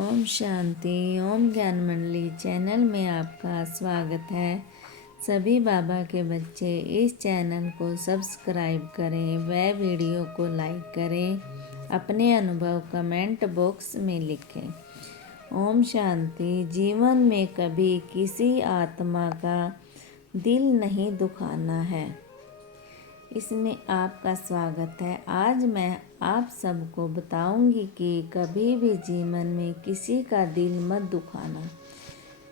ओम शांति। ओम ज्ञान मंडली चैनल में आपका स्वागत है। सभी बाबा के बच्चे इस चैनल को सब्सक्राइब करें, वह वीडियो को लाइक करें, अपने अनुभव कमेंट बॉक्स में लिखें। ओम शांति। जीवन में कभी किसी आत्मा का दिल नहीं दुखाना है। इसमें आपका स्वागत है। आज मैं आप सबको बताऊंगी कि कभी भी जीवन में किसी का दिल मत दुखाना,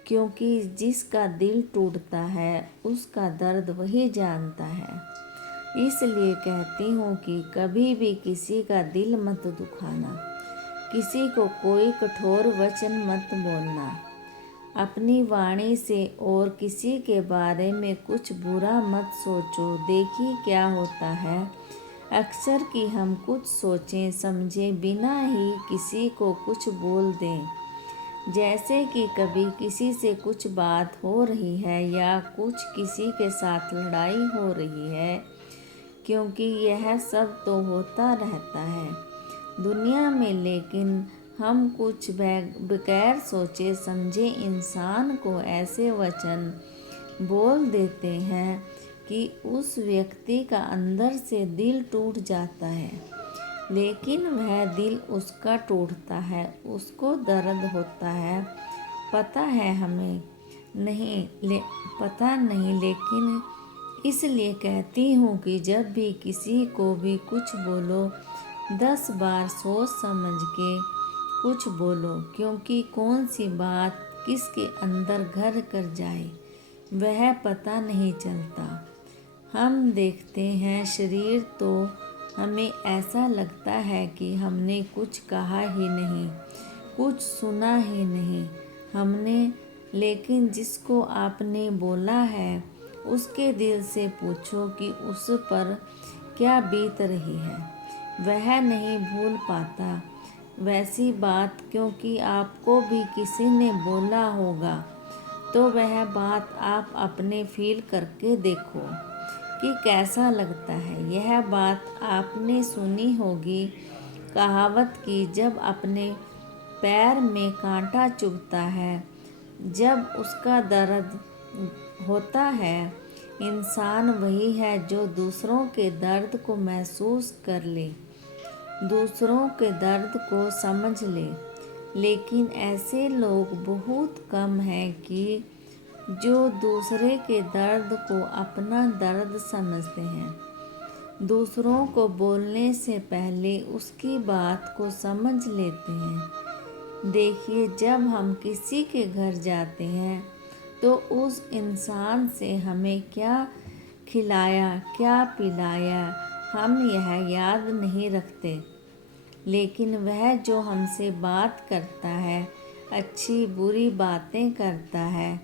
क्योंकि जिसका दिल टूटता है उसका दर्द वही जानता है। इसलिए कहती हूँ कि कभी भी किसी का दिल मत दुखाना, किसी को कोई कठोर वचन मत बोलना अपनी वाणी से, और किसी के बारे में कुछ बुरा मत सोचो। देखिए क्या होता है अक्सर कि हम कुछ सोचें समझें बिना ही किसी को कुछ बोल दें। जैसे कि कभी किसी से कुछ बात हो रही है या कुछ किसी के साथ लड़ाई हो रही है, क्योंकि यह सब तो होता रहता है दुनिया में। लेकिन हम कुछ बगैर सोचे समझे इंसान को ऐसे वचन बोल देते हैं कि उस व्यक्ति का अंदर से दिल टूट जाता है। लेकिन वह दिल उसका टूटता है, उसको दर्द होता है, पता है हमें पता नहीं। लेकिन इसलिए कहती हूँ कि जब भी किसी को भी कुछ बोलो 10 बार सोच समझ के कुछ बोलो, क्योंकि कौन सी बात किसके अंदर घर कर जाए वह पता नहीं चलता। हम देखते हैं शरीर तो हमें ऐसा लगता है कि हमने कुछ कहा ही नहीं, कुछ सुना ही नहीं हमने। लेकिन जिसको आपने बोला है उसके दिल से पूछो कि उस पर क्या बीत रही है। वह नहीं भूल पाता वैसी बात, क्योंकि आपको भी किसी ने बोला होगा तो वह बात आप अपने फील करके देखो कि कैसा लगता है। यह बात आपने सुनी होगी कहावत की, जब अपने पैर में कांटा चुभता है, जब उसका दर्द होता है। इंसान वही है जो दूसरों के दर्द को महसूस कर ले, दूसरों के दर्द को समझ ले। लेकिन ऐसे लोग बहुत कम हैं कि जो दूसरे के दर्द को अपना दर्द समझते हैं, दूसरों को बोलने से पहले उसकी बात को समझ लेते हैं। देखिए जब हम किसी के घर जाते हैं तो उस इंसान से हमें क्या खिलाया क्या पिलाया हम यह याद नहीं रखते, लेकिन वह जो हमसे बात करता है, अच्छी बुरी बातें करता है,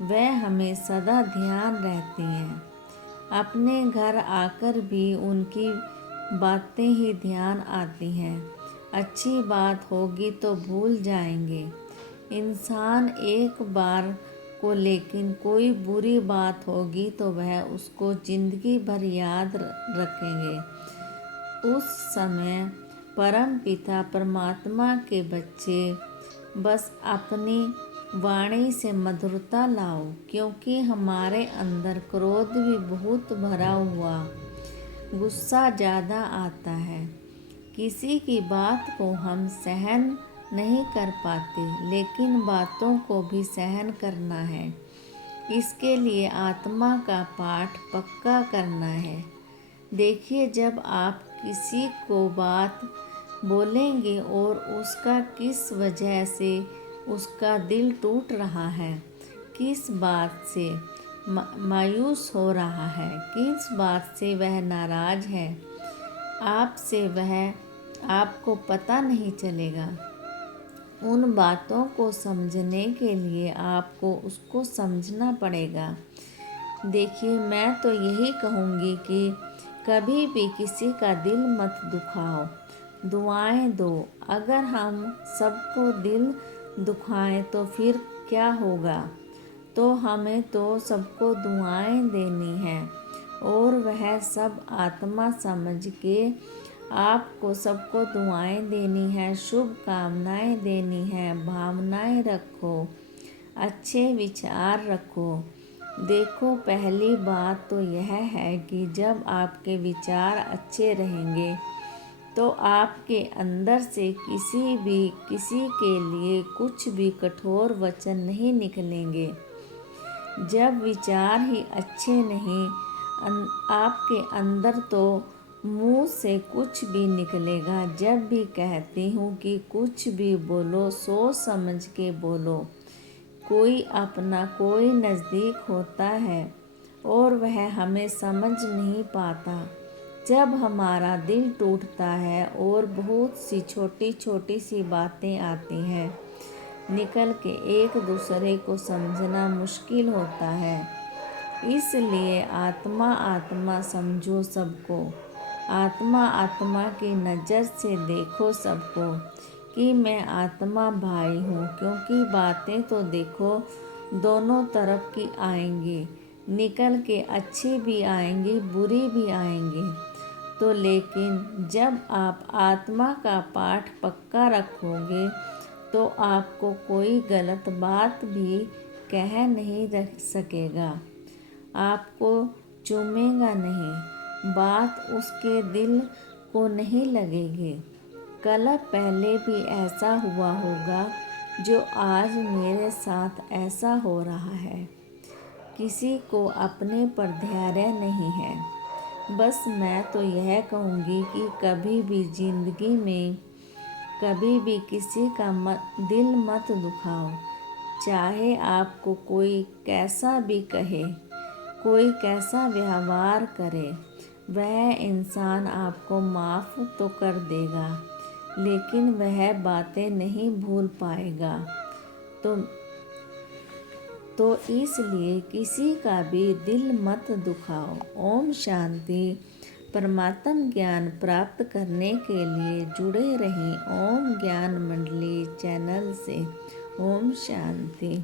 वह हमें सदा ध्यान रहती हैं। अपने घर आकर भी उनकी बातें ही ध्यान आती हैं। अच्छी बात होगी तो भूल जाएंगे इंसान एक बार को, लेकिन कोई बुरी बात होगी तो वह उसको जिंदगी भर याद रखेंगे। उस समय परम पिता परमात्मा के बच्चे बस अपनी वाणी से मधुरता लाओ, क्योंकि हमारे अंदर क्रोध भी बहुत भरा हुआ, गुस्सा ज़्यादा आता है। किसी की बात को हम सहन नहीं कर पाते, लेकिन बातों को भी सहन करना है। इसके लिए आत्मा का पाठ पक्का करना है। देखिए जब आप किसी को बात बोलेंगे और उसका किस वजह से उसका दिल टूट रहा है, किस बात से मायूस हो रहा है, किस बात से वह नाराज़ है आपसे, वह आपको पता नहीं चलेगा। उन बातों को समझने के लिए आपको उसको समझना पड़ेगा। देखिए मैं तो यही कहूँगी कि कभी भी किसी का दिल मत दुखाओ, दुआएं दो। अगर हम सबको दिल दुखाएं तो फिर क्या होगा? तो हमें तो सबको दुआएं देनी हैं, और वह सब आत्मा समझ के आपको सबको दुआएं देनी है, शुभकामनाएं देनी है, भावनाएं रखो, अच्छे विचार रखो। देखो, पहली बात तो यह है कि जब आपके विचार अच्छे रहेंगे तो आपके अंदर से किसी के लिए कुछ भी कठोर वचन नहीं निकलेंगे। जब विचार ही अच्छे नहीं आपके अंदर तो मुंह से कुछ भी निकलेगा। जब भी कहती हूँ कि कुछ भी बोलो, सोच समझ के बोलो। कोई अपना कोई नज़दीक होता है और वह हमें समझ नहीं पाता। जब हमारा दिल टूटता है और बहुत सी छोटी छोटी सी बातें आती हैं निकल के, एक दूसरे को समझना मुश्किल होता है। इसलिए आत्मा आत्मा समझो सबको, आत्मा आत्मा की नज़र से देखो सबको कि मैं आत्मा भाई हूँ। क्योंकि बातें तो देखो दोनों तरफ की आएंगी, निकल के अच्छी भी आएंगी, बुरी भी आएंगी। तो लेकिन जब आप आत्मा का पाठ पक्का रखोगे तो आपको कोई गलत बात भी कह नहीं रख सकेगा, आपको चूमेगा नहीं, बात उसके दिल को नहीं लगेगी। कल पहले भी ऐसा हुआ होगा जो आज मेरे साथ ऐसा हो रहा है। किसी को अपने पर धैर्य नहीं है। बस मैं तो यह कहूँगी कि कभी भी ज़िंदगी में कभी भी किसी का दिल मत दुखाओ। चाहे आपको कोई कैसा भी कहे, कोई कैसा व्यवहार करे, वह इंसान आपको माफ़ तो कर देगा लेकिन वह बातें नहीं भूल पाएगा। तो इसलिए किसी का भी दिल मत दुखाओ। ओम शांति। परमात्म ज्ञान प्राप्त करने के लिए जुड़े रहें ओम ज्ञान मंडली चैनल से। ओम शांति।